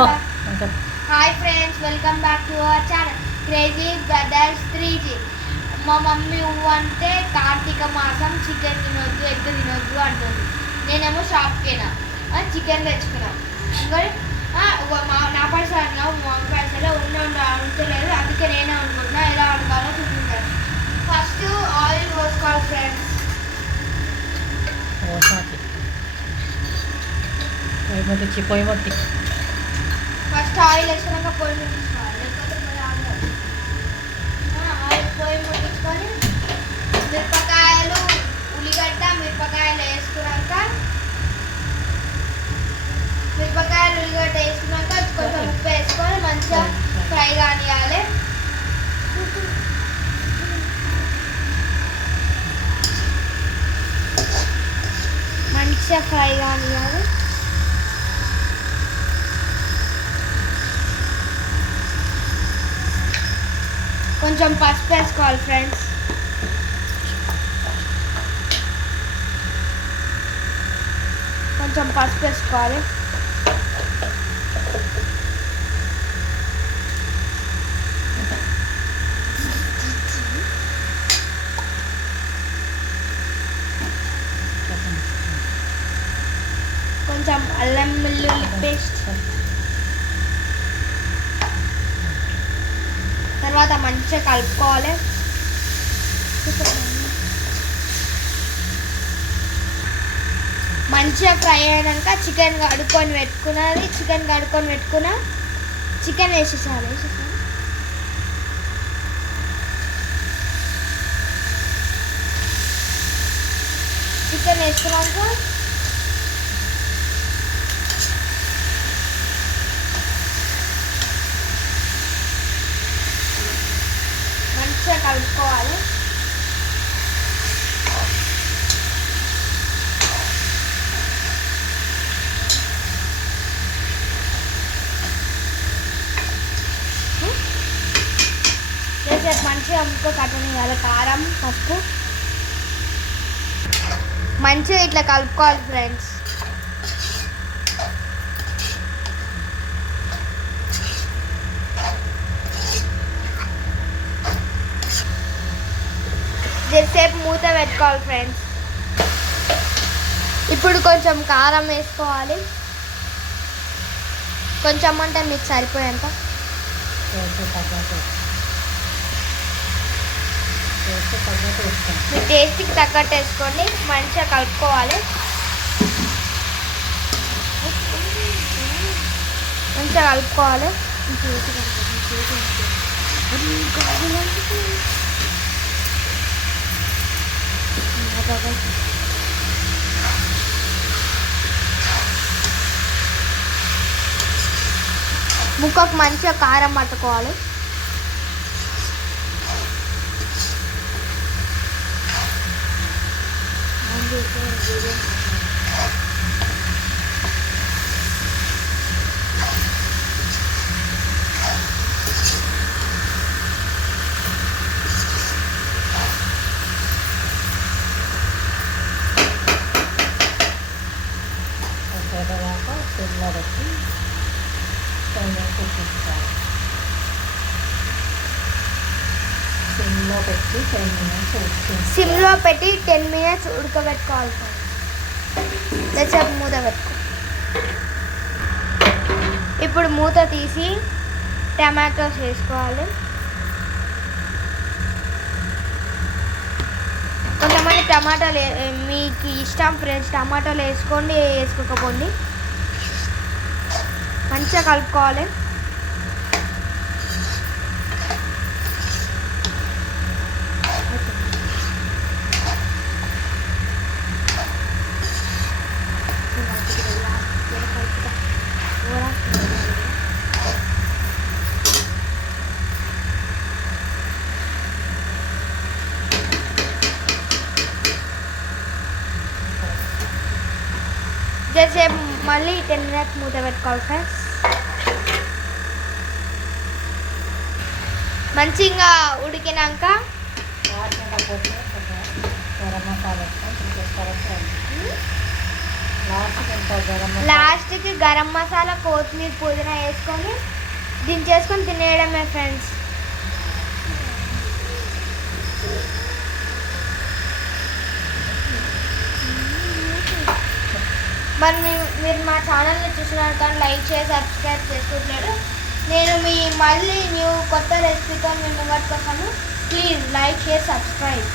Hi friends, welcome back to our channel crazy brothers 3G. మా mummy అంటే కార్తీక మాసం chicken తినొద్దు, ఎగ్ తినొద్దు అంటుంది. నేనేమో షాప్కేనా చికెన్ తెచ్చుకున్నాం. నా పైసలు మా పైసలు ఉంచలేదు, అందుకే నేనే అనుకుంటున్నా. ఎలా వండుకోవాలో చూపించాను. ఫస్ట్ ఆయిల్ పోసుకోవాలి ఫ్రెండ్స్. పొయ్యి మొత్తి ఫస్ట్ ఆయిల్ వేసుకున్నాక పొయ్యి ముట్టించుకోవాలి, లేకపోతే ఆయిల్ పొయ్యి ముట్టించుకొని మిరపకాయలు, ఉల్లిగడ్డ, మిరపకాయలు వేసుకున్నాక కొంచెం ఉప్పు వేసుకొని మంచిగా ఫ్రై కానియాలి. మంచిగా ఫ్రై కానియాలి. కొంచెం పసుపు వేసుకోవాలి ఫ్రెండ్స్. కొంచెం పసుపు వేసుకోవాలి. కొంచెం అల్లం వెల్లుల్లి పేస్ట్, తర్వాత మంచిగా కలుపుకోవాలి. మంచిగా ఫ్రై అయినాక చికెన్ కడుక్కొని పెట్టుకున్న చికెన్ వేసేసాలి. చికెన్ వేసుకున్నాక మంచిగా కలుపుకోవాలి. సేపు మంచిగా ముక్క కట్టనియాలి. కారం, పసుపు మంచిగా ఇట్లా కలుపుకోవాలి ఫ్రెండ్స్. సేపు మూత పెట్టుకోవాలి ఫ్రెండ్స్. ఇప్పుడు కొంచెం కారం వేసుకోవాలి. కొంచెం అంటే మీకు సరిపోయేంత. మీ టేస్ట్కి తగ్గట్టు వేసుకోండి. మంచిగా కలుపుకోవాలి. ముక్కకు మంచిగా కారం పట్టుకోవాలి. సిమ్లో పెట్టి 10 minutes ఉడకబెట్టుకోవాలి. లేకపోతే మూత పెట్టుకో. ఇప్పుడు మూత తీసి టమాటోస్ వేసుకోవాలి. కొంతమంది టమాటాలు మీకు ఇష్టం ఫ్రెండ్స్, టమాటాలు వేసుకోండి, వేసుకోకపోండి. మంచిగా కలుపుకోవాలి. సేపు మళ్ళీ 10 minutes మూత పెట్టుకోవాలి ఫ్రెండ్స్. మంచిగా ఉడికినాక లాస్ట్కి గరం మసాలా కొత్తిమీర పుదీనా వేసుకొని దించేసుకొని తినేయడమే ఫ్రెండ్స్. మరి మీరు మా ఛానల్ని చూసినారు కానీ లైక్ చేసి సబ్స్క్రైబ్ చేసుకోవట్లేదు. నేను మళ్ళీ కొత్త రెసిపీతో మీ ముంగటికి వస్తాను. Please like share subscribe.